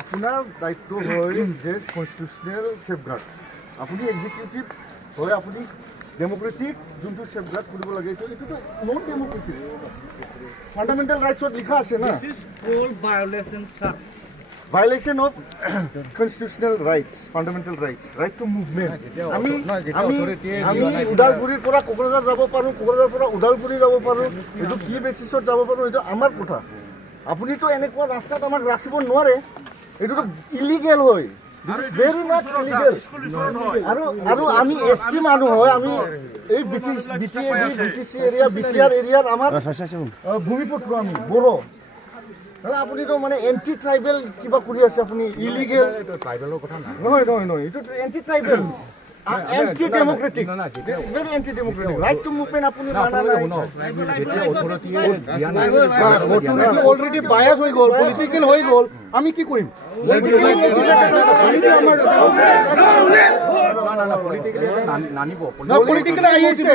আপোনাৰ দায়িত্ব হয় যে কনষ্টিটিউচনেল সেফগাৰ্ড আপুনি এক্সিকিউটিভ হয় আপুনি ডেমক্ৰেটিক যোনটো সেফগাৰ্ড কৰিব লাগে এইটোতো নন ডেমক্ৰেটিক ফাণ্ডামেণ্টেল ৰাইটছত লিখা আছে না violation of constitutional rights fundamental rights right to movement আমি ওদালগুৰিৰ পৰা কোকৰাঝাৰ যাব পাৰোঁ কোকৰাঝাৰৰ পৰা ওদালগুৰি যাব পাৰোঁ এইটো কি বেচিছত যাব পাৰোঁ এইটো আমাৰ কথা আপুনিতো এনেকুৱা ৰাস্তাত আমাক ৰাখিব নোৱাৰে এইটোতো ইলিগেল হয় ভেৰি মাছ ইলিগেল আৰু আমি এছ টি মানুহ হয় আমি এই BTC এৰিয়া BTR এৰিয়াৰ আমাৰ ভূমিপুত্ৰ আমি বড়ো আপুনিতো মানে এণ্টি ট্ৰাইবেল কিবা কৰি আছে আপুনি ইলিগেল ট্ৰাইবেলৰ কথা নহয় এইটো anti tribal anti democratic this is very anti Democratic right two movement আপনি মানা নাই অথরিটি অলরেডি বায়াস হই গল পলিটিক্যাল হই গল আমি কি করিম পলিটিক্যালি আইছে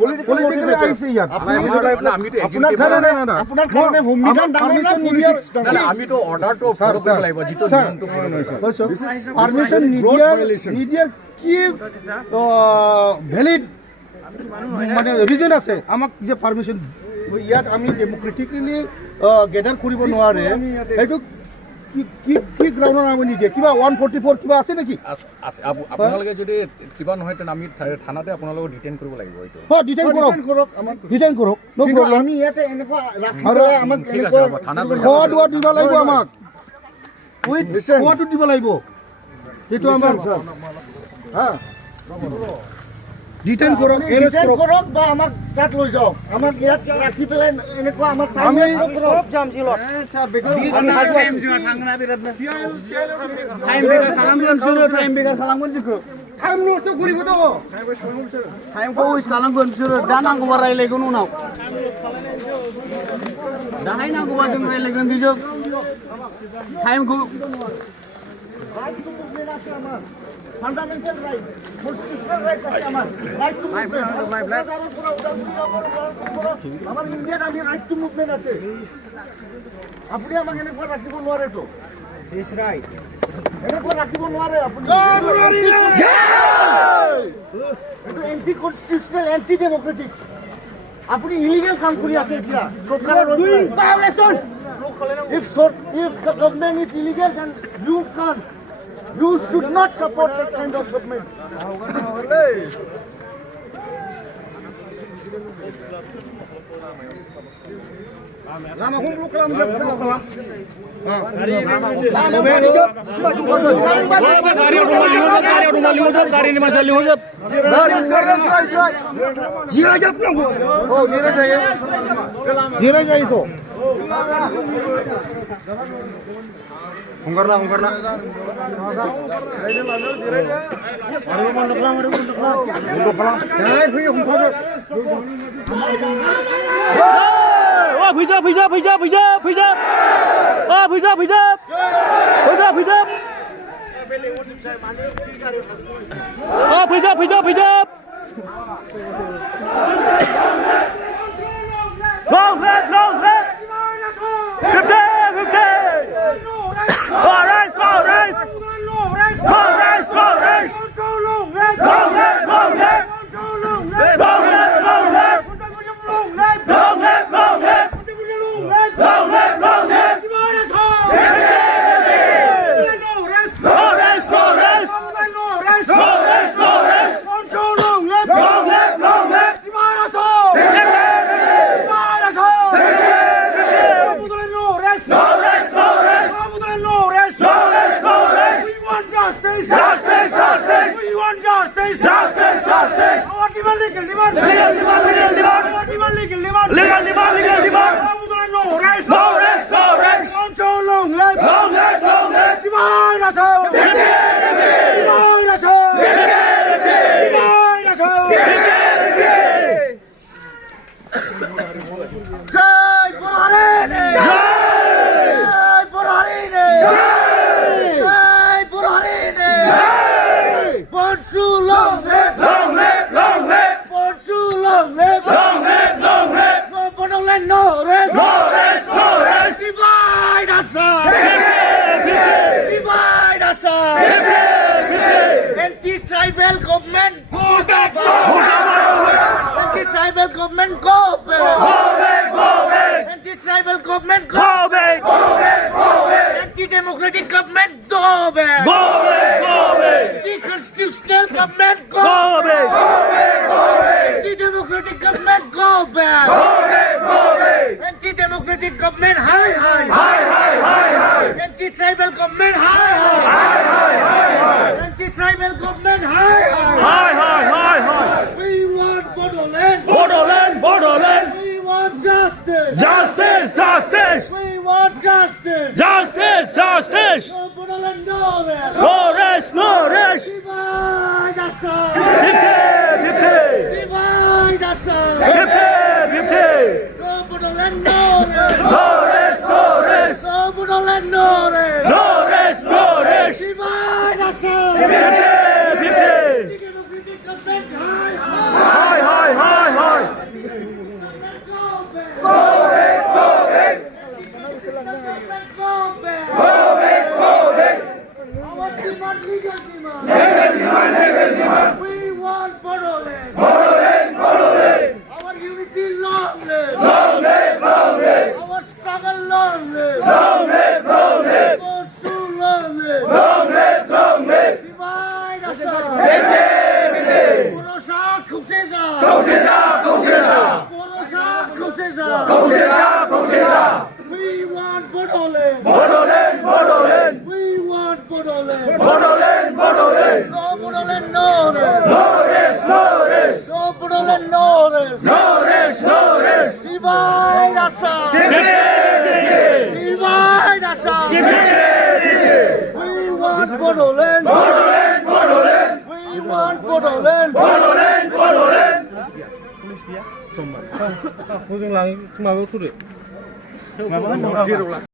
পলিটিক্যালি আইছে ইয়াত আপনার আপনার কারণে সংবিধান পারমিশন আমি তো অর্ডার তো ফলো কৰিব লাগিব যেটো পারমিশন নিদিয়াৰ কি ভ্যালিড মানে রিজন আছে আমাক যে পারমিশন ইয়াত আমি ডেমোক্রেটিকলি গেদার কৰিব নোৱাৰে এইটো কি কি গ্ৰাউণ্ডত আমি নিদিয়ে কিবা 144 কিবা আছে নেকি আপোনালোকে যদি কিবা নহয় তেনে আমি থানাতে আপোনালোকক ডিটেইন কৰিব লাগিব এইটো হয় ডিটেইন কৰক আমাক ডিটেইন কৰক নো প্ৰবলেম আমি ইয়াতে এনেকুৱা ৰাখিলে আমাক থানা খোৱা দিব লাগিব আমাক উইথ খোৱাটো দিব লাগিব এইটো আমাৰ হ্যাঁ ডিটেইন কৰক এৰেষ্ট কৰক বা আমাক তাত লৈ যাওক আমাক ইয়াত ৰাখি পেলাই এনেকুৱা আমাৰ আমি কৰক যাম জিলত স্যাৰ বেগৰ টাইম জিমা থাংনা বিৰাট না টাইম বেগৰ সালাম গন শুনো টাইম বেগৰ সালাম গন জিকো টাইম নষ্ট কৰিব তো টাইম কো সালাম গন শুনো দানাंगौ बा रायलायगोन उनाव दाहायनांगौ बा जों रायलायगोन बिजों टाइमखौ ফান্ডামেন্টাল রাইট কনস্টিটিউশনাল রাইট আছে আমার রাইট টু মুভমেন্ট আমার ইন্ডিয়াত আমি রাইট টু মুভমেন্ট আছে আপনি আমাক এনেকুৱা ৰাখিব নোৱাৰে তো দিস রাইট এনেকুৱা ৰাখিব নোৱাৰে আপুনি এইটো এন্টি কনস্টিটিউশনাল এন্টি ডেমোক্ৰেটিক আপুনি ইলিগেল কাম কৰি আছে এতিয়া সরকারের violation if government is illegal then you should not support that kind of government. Lama kumpul kelam Hongkarlah. Wah, hijab. Wah, hijab. Wah, hijab. Long leg. 50. More race. Long leg. BONSU long live! Long live, long live! BONSU long live! Long live, long live! No Bodoland, no rest! No rest, no rest! Divide Assam! Divide Assam! Anti-tribal government! Anti-tribal government, go back! Anti-tribal government, go back! Anti-democratic government, go back! Anti-constitutional government, go back! Anti-democratic government, go back! Anti-democratic government, high! Anti-tribal government, high! Anti-tribal government, high! We want Bodoland! Bodoland, Bodoland! We want justice! Justice, justice! We want justice! Justice, justice! No Bodoland, no rest! No rest, no rest! Divide Assam! Divide Assam! No Bodoland, no rest! No rest, no rest! No Bodoland, no rest! No rest, no rest! Divide Assam! Democratic government, high! Go back! Go back! Our demand, legal demand! We want Bodoland! Our unity, long live! Our struggle, long live! BONSU, long live! Divide Assam! Borosha, Khusesa! We want Bodoland! We want Bodoland! No Bodoland, no rest! No Bodoland, no rest! Divide Assam! Divide Assam! We want Bodoland! We want Bodoland! hujung langit mabaयाव थुदो